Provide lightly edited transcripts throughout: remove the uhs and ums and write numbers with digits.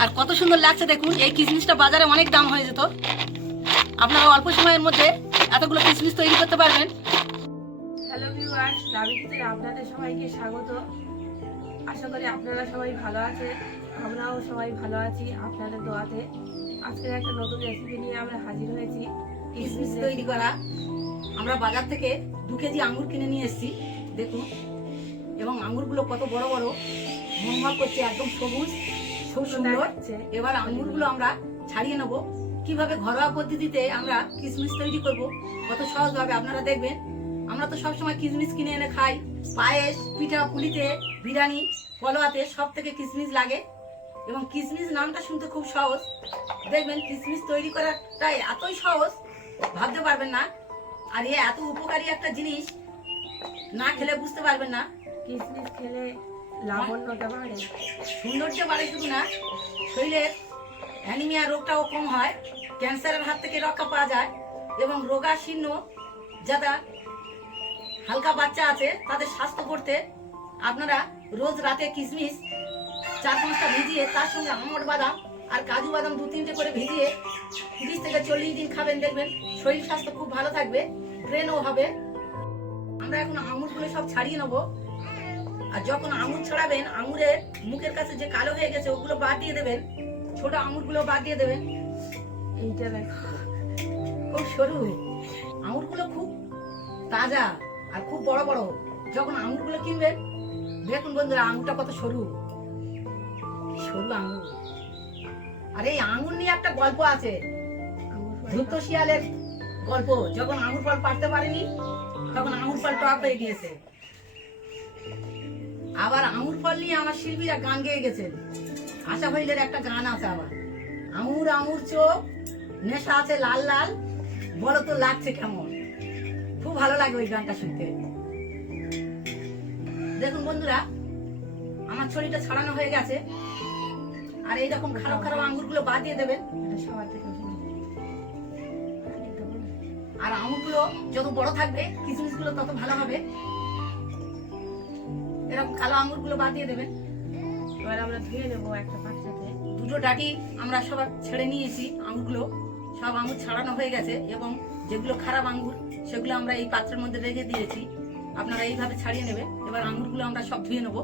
আর কত সুন্দর লাগছে দেখুন। এই কিশমিশটা বাজারে অনেক দাম হয়ে যেত, আপনারা অল্প সময়ের মধ্যে এতগুলো কিশমিশ তৈরি করতে পারবেন। হ্যালো ভিউয়ার্স, রাবি কিচেনে আপনাদের সবাইকে স্বাগত। আশা করি আপনারা সবাই ভালো আছেন, আমরাও সবাই ভালো আছি আপনাদের দোয়াতে। আজকের একটা নতুন রেসিপি নিয়ে আমরা হাজির হয়েছি। কিশমিশ তৈরি করা। আমরা বাজার থেকে 2 কেজি আঙুর কিনে নিয়ে এসেছি দেখুন, এবং আঙুরগুলো কত বড় বড়, মহমা করছে, একদম সবুজ খুব সুন্দর। এবার আঙুরগুলো আমরা ছাড়িয়ে নেব। কিভাবে ঘরোয়া পদ্ধতিতে আমরা কিশমিশ তৈরি করব, কত সহজভাবে আপনারা দেখবেন। আমরা তো সবসময় কিশমিশ কিনে এনে খাই, পায়েস, পিঠা পুলিতে, বিরিয়ানি, পোলাওতে সব থেকে কিশমিশ লাগে। এবং কিশমিশ নামটা শুনতে খুব সহজ, দেখবেন কিশমিশ তৈরি করাটা এতই সহজ ভাবতে পারবেন না। আর এ এত উপকারী একটা জিনিস, না খেলে বুঝতে পারবেন না। কিশমিশ খেলে লাবণ্যতা বাড়ে, সৌন্দর্য বাড়ে শুধু না, শরীরের অ্যানিমিয়া রোগটাও কম হয়, ক্যান্সারের হাত থেকে রক্ষা পাওয়া যায়। এবং রোগাশীর্ণ যারা হালকা বাচ্চা আছে তাদের স্বাস্থ্য করতে আপনারা রোজ রাতে কিশমিশ 4-5টা ভিজিয়ে, তার সঙ্গে আমন্ড বাদাম আর কাজু বাদাম 2-3টে করে ভিজিয়ে 30 থেকে 40 দিন খাবেন, দেখবেন শরীর স্বাস্থ্য খুব ভালো থাকবে, ব্রেনও হবে। আমরা এখন আঙুরগুলো সব ছাড়িয়ে নেবো। আর যখন আঙুর ছাড়াবেন, আঙুরের মুখের কাছে যে কালো হয়ে গেছে ওগুলো বাদ দিয়ে দেবেন, ছোট আঙুরগুলো বাদ দিয়ে দেবেন। এইটা দেখো খুব সরু আঙুরগুলো, খুব তাজা আর খুব বড় বড়। যখন আঙুরগুলো কিনবেন, দেখুন বন্ধুরা আঙুরটা কত সরু, সরু আঙুর। আর এই আঙুর নিয়ে একটা গল্প আছে, ধূর্ত শিয়ালের গল্প। যখন আঙুর ফল পাড়তে পারেনি, তখন আঙুর ফল টক হয়ে গিয়েছে। আবার আঙুর ফল নিয়ে আমার শিল্পীরা গান গেয়ে গেছেন। আশা ভাইলের একটা গান আছে আবার, আঙুর আঙুর চোখ, নেশা আছে লাল লাল, বলো তো লাগছে কেমন। খুব ভালো লাগে ওই গানটা শুনতে। দেখুন বন্ধুরা, আমার ছড়িটা ছাড়ানো হয়ে গেছে। আর এইরকম খারাপ খারাপ আঙুরগুলো বাদ দিয়ে দেবেন। সবার থেকে আর আঙুরগুলো যত বড় থাকবে, কিশমিশগুলো তত ভালো হবে। এরকম কালো আঙুরগুলো বাদ দিয়ে দেবেন। এবার আমরা ধুয়ে নেবো একটা পাত্রতে। 2টো ডাটি আমরা সব ছেড়ে নিয়েছি, আঙুরগুলো সব আঙুর ছাড়ানো হয়ে গেছে। এবং যেগুলো খারাপ আঙুর সেগুলো আমরা এই পাত্রের মধ্যে রেখে দিয়েছি, আপনারা এইভাবে ছাড়িয়ে নেবেন। এবার আঙুরগুলো আমরা সব ধুয়ে নেব।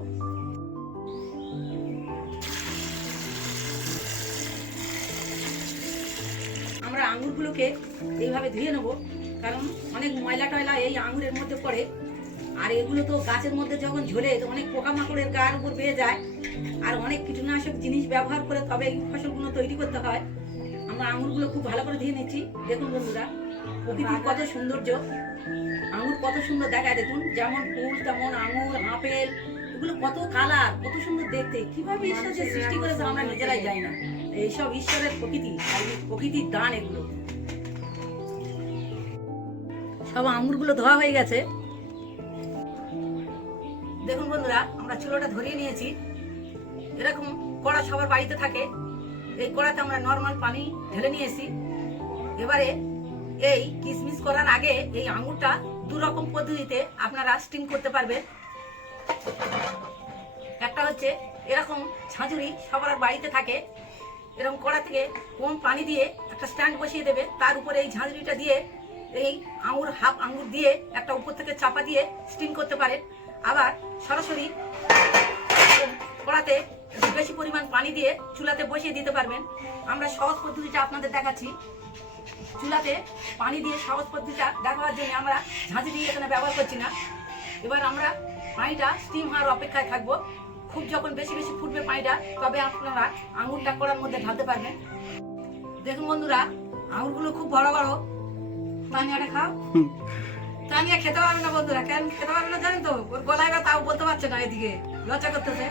আমরা আঙুরগুলোকে এইভাবে ধুয়ে নেব, কারণ অনেক ময়লা টয়লা এই আঙুরের মধ্যে পড়ে। আর এগুলো তো গাছের মধ্যে যখন ঝরে, তো অনেক পোকামাকড়ের গায়ের উপর পেয়ে যায়। আর অনেক কীটনাশক জিনিস ব্যবহার করে তবে এই ফসলগুলো তৈরি করতে হয়। আমরা আঙুরগুলো খুব ভালো করে ধুয়ে নিচ্ছি। দেখুন বন্ধুরা, প্রকৃতির কত সৌন্দর্য, আঙুর কত সুন্দর দেখায়। দেখুন, যেমন ফুল তেমন আঙুর, আপেল, এগুলো কত কালার, কত সুন্দর দেখতে। কিভাবে ঈশ্বর যে সৃষ্টি করেছে আমরা নিজেরাই জানি না। এইসব ঈশ্বরের প্রকৃতি, আর এই প্রকৃতির দান এগুলো। সব আঙুরগুলো ধোয়া হয়ে গেছে। দেখুন বন্ধুরা, আমরা চুলোটা ধরিয়ে নিয়েছি। এরকম কড়া সবার বাড়িতে থাকে, এই কড়াতে আমরা নর্মাল পানি ঢেলে নিয়েছি। এবারে এই কিশমিশ করার আগে এই আঙুরটা 2 রকম পদ্ধতিতে আপনারা স্টিম করতে পারবেন। একটা হচ্ছে এরকম ঝাঁঝুরি সবার বাড়িতে থাকে, এরকম কড়া থেকে কম পানি দিয়ে একটা স্ট্যান্ড বসিয়ে দেবে, তার উপরে এই ঝাঁঝুরিটা দিয়ে এই আঙুর, হাফ আঙুর দিয়ে একটা উপর থেকে চাপা দিয়ে স্টিম করতে পারেন। আবার সরাসরি কড়াতে বেশি পরিমাণ পানি দিয়ে চুলাতে বসিয়ে দিতে পারবেন। আমরা সহজ পদ্ধতিটা আপনাদের দেখাচ্ছি। চুলাতে পানি দিয়ে সহজ পদ্ধতিটা দেখাবার জন্য আমরা ঝাঁঝরি এখানে ব্যবহার করছি না। এবার আমরা পানিটা স্টিম হওয়ার অপেক্ষায় থাকবো। খুব যখন বেশি বেশি ফুটবে পানিটা, তবে আপনারা আঙুরটা কড়ার মধ্যে ঢালতে পারবেন। দেখুন বন্ধুরা, আঙুরগুলো খুব বড় বড়। তানিয়াটা খাও। তানিয়া খেতে পারবে না বন্ধুরা, কেন খেতে পারবে না জানেন তো? ওর গলায় তাও বলতে পারছে না, এদিকে লজ্জা করতেছে।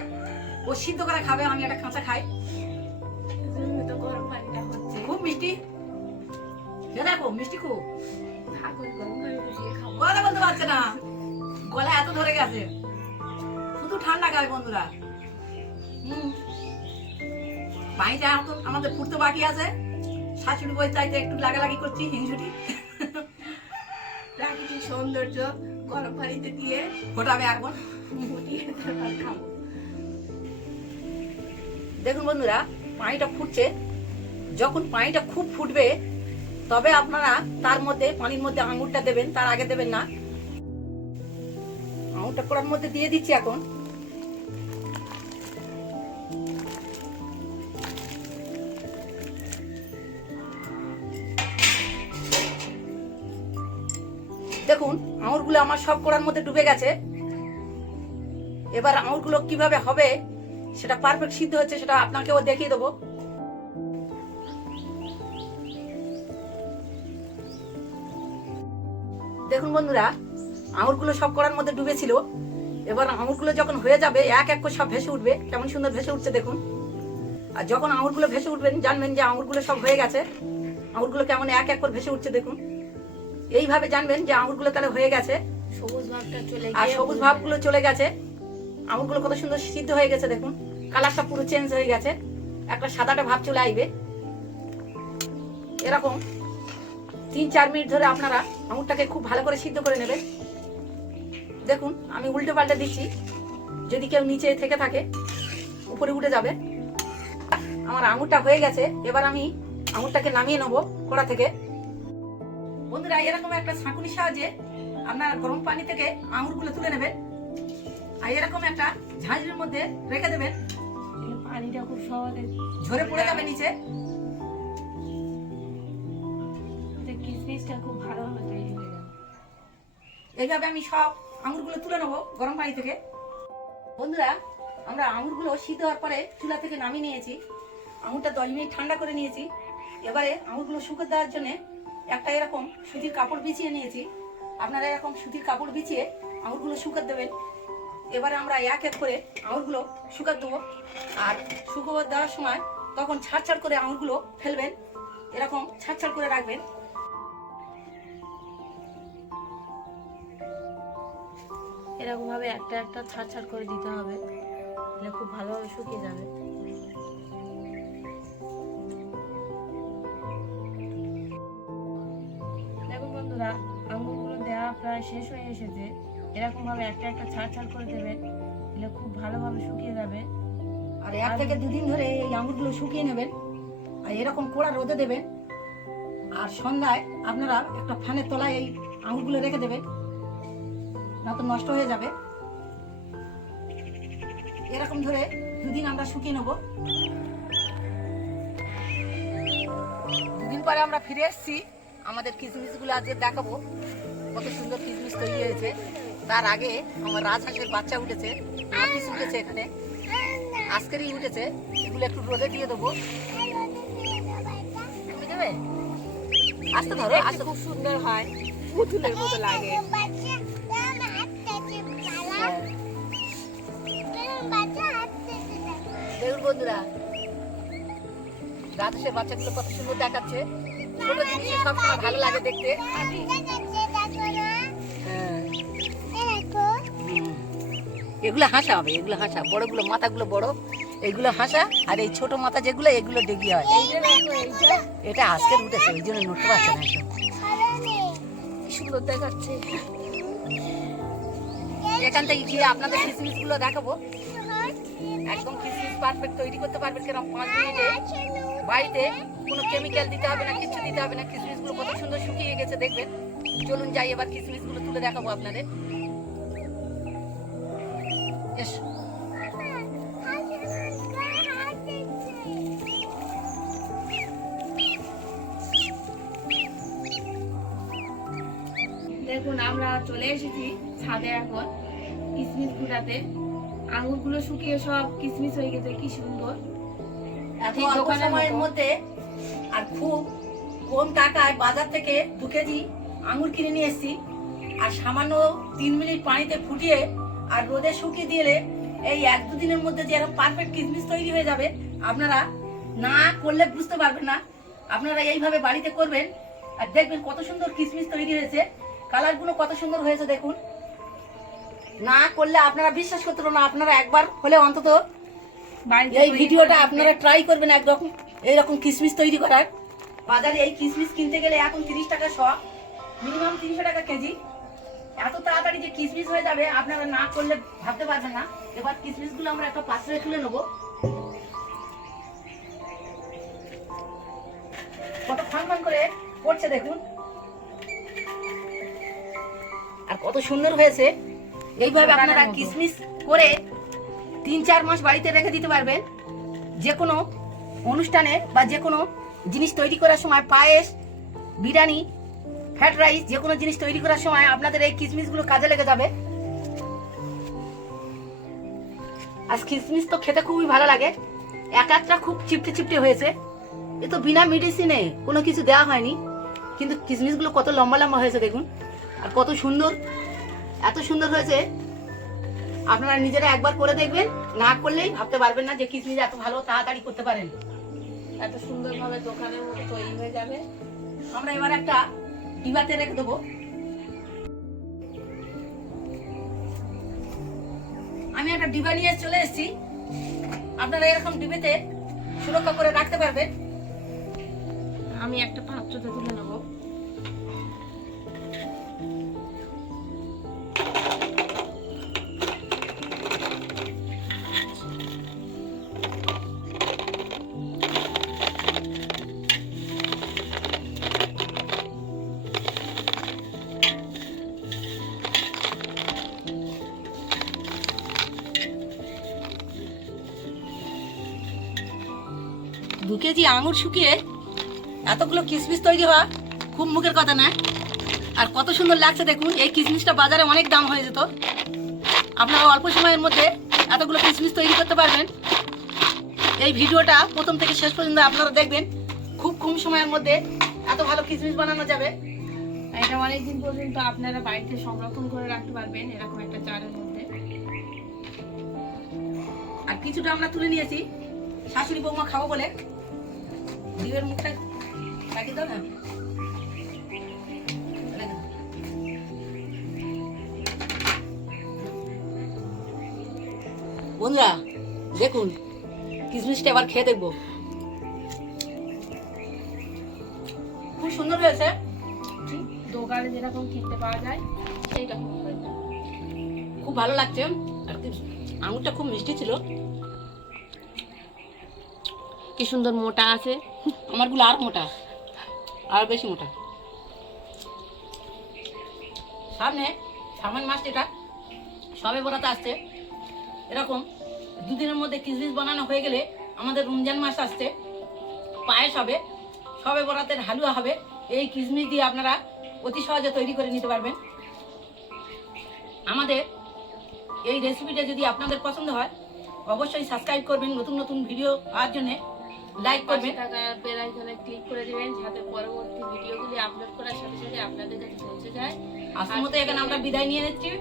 ও সিদ্ধ করে খাবে, আমি একটা কাঁচা খাই। গরম পানিটা হচ্ছে, খুব মিষ্টি, দেখো মিষ্টি খুব। গরম পানি দিয়ে খাবো। কথা বলতে পারছে না, গলা এত ধরে গেছে। শুধু ঠান্ডা খায় বন্ধুরা। পানিটা এখন আমাদের ফুটতে বাকি আছে। শাশুড়ি বই চাইতে একটু লাগালাগি করছি, হিংসুটি। প্রাকৃতিক সৌন্দর্য গরম পানিতে দিয়ে ফোটাবে এখন। ফুটিয়ে তারপর খাবো। দেখুন বন্ধুরা, পানিটা ফুটছে, যখন পানিটা খুব ফুটবে তবে আপনারা তার মধ্যে পানির মধ্যে আঙুরটা দেবেন, তার আগে দেবেন না। আঙুরটা কড়ার মধ্যে দিয়ে দিচ্ছি এখন। দেখুন আঙুরগুলো আমার সব কড়ার মধ্যে ডুবে গেছে। এবার আঙুরগুলো কিভাবে হবে সেটা পারফেক্ট সিদ্ধ হচ্ছে সেটা আপনাকেও দেখিয়ে দেবো। দেখুন বন্ধুরা, আঙুরগুলো সব কড়ার মধ্যে ডুবেছিল। এবার আঙুরগুলো যখন হয়ে যাবে এক এক করে সব ভেসে উঠবে, কেমন সুন্দর ভেসে উঠছে দেখুন। আর যখন আঙুরগুলো ভেসে উঠবেন জানবেন যে আঙুরগুলো সব হয়ে গেছে। আঙুরগুলো কেমন এক এক করে ভেসে উঠছে দেখুন, এইভাবে জানবেন যে আঙুরগুলো তাহলে হয়ে গেছে। সবুজ ভাবটা চলে আর সবুজ ভাবগুলো চলে গেছে, আঙুরগুলো কত সুন্দর সিদ্ধ হয়ে গেছে দেখুন, কালারটা পুরো চেঞ্জ হয়ে গেছে, একটা সাদাটা ভাব চলে আসবে। এরকম 3-4 মিনিট ধরে আপনারা আঙুরটাকে খুব ভালো করে সিদ্ধ করে নেবেন। দেখুন আমি উল্টে পাল্টে দিচ্ছি, যদি কেউ নিচে থেকে থাকে উপরে উঠে যাবে। আমার আঙুরটা হয়ে গেছে, এবার আমি আঙুরটাকে নামিয়ে নেবো কড়া থেকে। বন্ধুরা এরকম একটা ছাঁকুনির সাহায্যে আপনারা গরম পানি থেকে আঙুরগুলো তুলে নেবেন, আর এরকম একটা ঝাঁঝরির মধ্যে রেখে দেবেন, পানিটা খুব সহজে ঝরে পড়ে যাবে নিচে। কিসমিসটা খুব ভালোভাবে তৈরি হয়ে যাবে। এইভাবে আমি সব আঙুরগুলো তুলে নেবো গরম পানি থেকে। বন্ধুরা আমরা আঙুরগুলো সিদ্ধ হওয়ার পরে চুলা থেকে নামিয়ে নিয়েছি, আঙুরটা 10 মিনিট ঠান্ডা করে নিয়েছি। এবারে আঙুরগুলো শুকো দেওয়ার জন্য একটা এরকম সুতির কাপড় বিছিয়ে নিয়েছি। আপনারা এরকম সুতির কাপড় বিছিয়ে আঙুরগুলো শুকাতে দেবেন। এবারে আমরা এক এক করে আঙুরগুলো শুকাতে দেবো, আর শুকো দেওয়ার সময় তখন ছাড় করে আঙুরগুলো ফেলবেন, এরকম ছাড় করে রাখবেন। এরকম ভাবে একটা একটা ছাড় করে দিতে হবে, তাহলে খুব ভালোভাবে শুকিয়ে যাবে। দেখুন বন্ধুরা, আঙুরগুলো দেওয়া প্রায় শেষ হয়ে এসেছে। এরকম ভাবে একটা একটা ছাড় করে দেবেন, তাহলে খুব ভালোভাবে শুকিয়ে যাবে। আর 1 থেকে 2 দিন ধরে এই আঙুরগুলো শুকিয়ে নেবেন, আর এরকম কড়া রোদে দেবেন। আর সন্ধ্যায় আপনারা একটা ফ্যানের তলায় এই আঙুরগুলো রেখে দেবেন, না তো নষ্ট হয়ে যাবে। এরকম ধরে 2 দিন আমরা শুকিয়ে নেব। 2 দিন পরে আমরা ফিরে এসেছি, আমাদের কিশমিশগুলো আজকে দেখাবো কত সুন্দর কিশমিশ তৈরি হয়েছে। তার আগে আমার রাজহাঁসের বাচ্চা উঠেছে, পিস উঠেছে, এখানে আজকেরই উঠেছে। এগুলো একটু রোদে দিয়ে দেবো। তুমি দেবে? আস্তে ধরো, আস্তে। খুব সুন্দর হয়, পুতুলের মতো লাগে। দেখুন বন্ধুরা, রাজহাঁসের বাচ্চাগুলো কত সুন্দর দেখাচ্ছে। ছোট জিনিসে সবসময় ভালো লাগে দেখতে। এগুলো হাঁসা হবে, এগুলো হাঁসা, বড়গুলো মাথাগুলো বড়, এগুলো হাঁসা, আর এই ছোট মাথা যেগুলো এগুলো ডেগি হয়। এটা আজকের উঠেছে, ওই জন্য নড়তে পারছে না। সুন্দর দেখাচ্ছে। এখান থেকে গিয়ে আপনাদের কিশমিশ গুলো দেখাবো, একদম কিশমিশ পারফেক্ট তৈরি করতে পারবেন কিরকম 5 মিনিটে। বাড়িতে কোনো কেমিক্যাল দিতে হবে না, কিছু দিতে হবে না। কিশমিশ গুলো কত সুন্দর শুকিয়ে গেছে দেখবেন। চলুন যাই এবার কিশমিশ গুলো তুলে দেখাবো আপনাদের। এসো। দেখুন আমরা চলে এসেছি ছাদে এখন কিশমিশ গুঁড়াতে। আঙুরগুলো শুকিয়ে সব কিশমিশ হয়ে গেছে, কি সুন্দর। এত অল্প সময়ের মধ্যে আর খুব কম টাকায় বাজার থেকে 2 কেজি আঙুর কিনে নিয়ে এসেছি, আর সামান্য 3 মিনিট পানিতে ফুটিয়ে আর রোদে শুকিয়ে দিলে এই 1-2 দিনের মধ্যে যে এরকম পারফেক্ট কিশমিশ তৈরি হয়ে যাবে। আপনারা না করলে বুঝতে পারবেন না। আপনারা এইভাবে বাড়িতে করবেন আর দেখবেন কত সুন্দর কিশমিশ তৈরি হয়েছে। কালারগুলো কত সুন্দর হয়েছে দেখুন। না করলে আপনারা বিশ্বাস করতে পারবেন না। আপনারা একবার হলে অন্তত এই ভিডিওটা আপনারা ট্রাই করবেন একরকম এইরকম কিশমিশ তৈরি করার। বাজারে এই কিশমিশ কিনতে গেলে এখন 30 টাকা শ, মিনিমাম 300 টাকা কেজি। এত তাড়াতাড়ি যে কিশমিশ হয়ে যাবে আপনারা না করলে ভাবতে পারবেন না। এবার কিশমিশগুলো আমরা একটা পাত্রে তুলে নেবো। করে পড়ছে দেখুন, আর কত সুন্দর হয়েছে। এইভাবে আপনারা কিশমিশ করে 3-4 মাস বাড়িতে রেখে দিতে পারবেন। যে কোনো অনুষ্ঠানে বা যে কোনো জিনিস তৈরি করার সময়, পায়েস, বিরিয়ানি, ফ্রাইড রাইস, যে কোনো জিনিস তৈরি করার সময় আপনাদের এই কিশমিশগুলো কাজে লেগে যাবে। আর কিশমিশ তো খেতে খুবই ভালো লাগে, এক একটা খুব চিপটে চিপটে হয়েছে। এ তো বিনা মেডিসিনে কোনো কিছু দেওয়া হয়নি, কিন্তু কিশমিশগুলো কত লম্বা লম্বা হয়েছে দেখুন, আর কত সুন্দর, এত সুন্দর হয়েছে। আপনারা নিজেরা একবার করে দেখবেন, না করলেই ভাবতে পারবেন না যে কিশমিশ এত ভালো তাড়াতাড়ি করতে পারেন। এত সুন্দরভাবে দোকানের মতো তৈরি হয়ে যাবে। আমরা এবার একটা ডিবাতে রেখে দেবো। আমি একটা ডিবা নিয়ে চলে এসেছি, আপনারা এরকম ডিবেতে সুরক্ষা করে রাখতে পারবেন। আমি একটা পাত্রতে তুলে নেব। দু কেজি আঙুর শুকিয়ে এতগুলো কিশমিশ তৈরি হওয়া খুব মুখের কথা না। আর কত সুন্দর লাগছে দেখুন। এই কিশমিশটা বাজারে অনেক দাম হয়ে যেত, আপনারা অল্প সময়ের মধ্যে এতগুলো কিশমিশ তৈরি করতে পারবেন। এই ভিডিওটা প্রথম থেকে শেষ পর্যন্ত আপনারা দেখবেন, খুব কম সময়ের মধ্যে এত ভালো কিশমিশ বানানো যাবে। এটা অনেকদিন পর্যন্ত আপনারা বাড়িতে সংরক্ষণ করে রাখতে পারবেন এরকম একটা জারের মধ্যে। আর কিছুটা আমরা তুলে নিয়েছি শাশুড়ি বৌমা খাবো বলে। ডিবের মুখটা লাগিয়ে দাও না। বন্ধুরা দেখুন, কিশমিশটা এবার খেয়ে দেখবো, খুব সুন্দর হয়েছে। দোকানে যেরকম কিনতে পাওয়া যায় সেই রকম হয়েছে। খুব ভালো লাগছে, আর আঙুরটা খুব মিষ্টি ছিল। কি সুন্দর মোটা আছে, আমারগুলো আর মোটা, আর বেশি মোটা। সামনে শ্রাবণ মাস, যেটা সবে বরাতে আসছে, এরকম দুদিনের মধ্যে কিশমিশ বানানো হয়ে গেলে আমাদের রমজান মাস আসছে, পায়েস হবে, সবে বরাতের হালুয়া হবে। এই কিশমিশ দিয়ে আপনারা অতি সহজে তৈরি করে নিতে পারবেন। আমাদের এই রেসিপিটা যদি আপনাদের পছন্দ হয় অবশ্যই সাবস্ক্রাইব করবেন, নতুন নতুন ভিডিও পাওয়ার জন্য লাইক করবেন, বেল আইকনে ক্লিক করে দিবেন, যাতে পরবর্তী ভিডিওগুলি আপলোড করার সাথে সাথে আপনাদের কাছে পৌঁছে যায়। আজকের মতো এখানে আমরা বিদায় নিয়ে নিচ্ছি।